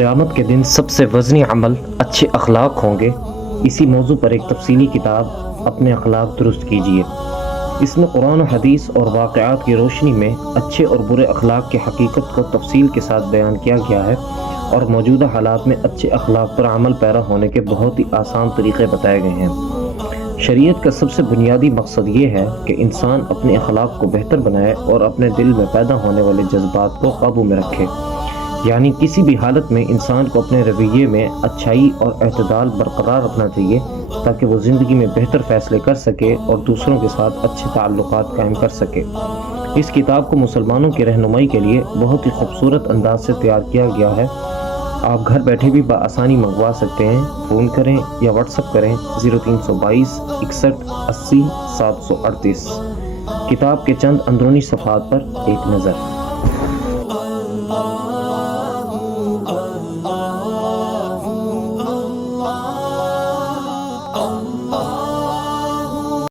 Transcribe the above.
قیامت کے دن سب سے وزنی عمل اچھے اخلاق ہوں گے۔ اسی موضوع پر ایک تفصیلی کتاب اپنے اخلاق درست کیجیے۔ اس میں قرآن و حدیث اور واقعات کی روشنی میں اچھے اور برے اخلاق کی حقیقت کو تفصیل کے ساتھ بیان کیا گیا ہے، اور موجودہ حالات میں اچھے اخلاق پر عمل پیرا ہونے کے بہت ہی آسان طریقے بتائے گئے ہیں۔ شریعت کا سب سے بنیادی مقصد یہ ہے کہ انسان اپنے اخلاق کو بہتر بنائے اور اپنے دل میں پیدا ہونے والے جذبات کو قابو میں رکھے، یعنی کسی بھی حالت میں انسان کو اپنے رویے میں اچھائی اور اعتدال برقرار رکھنا چاہیے تاکہ وہ زندگی میں بہتر فیصلے کر سکے اور دوسروں کے ساتھ اچھے تعلقات قائم کر سکے۔ اس کتاب کو مسلمانوں کی رہنمائی کے لیے بہت ہی خوبصورت انداز سے تیار کیا گیا ہے۔ آپ گھر بیٹھے بھی بآسانی منگوا سکتے ہیں۔ فون کریں یا واٹس ایپ کریں 0322 61 80 738۔ کتاب کے چند اندرونی صفحات پر ایک نظر۔